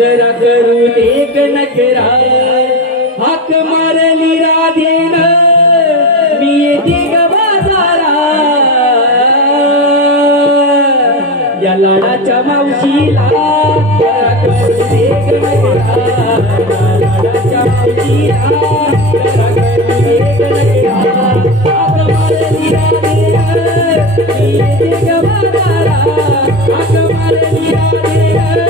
नजरा करू एक नजरा हाक मारली राधेन मी येते ग बाजारा। या लाडाच्या मावशीला जरा लाडाच्या मावशीला हाक मारली राधेन मी येते ग बाजारा। हाक मारली राधेन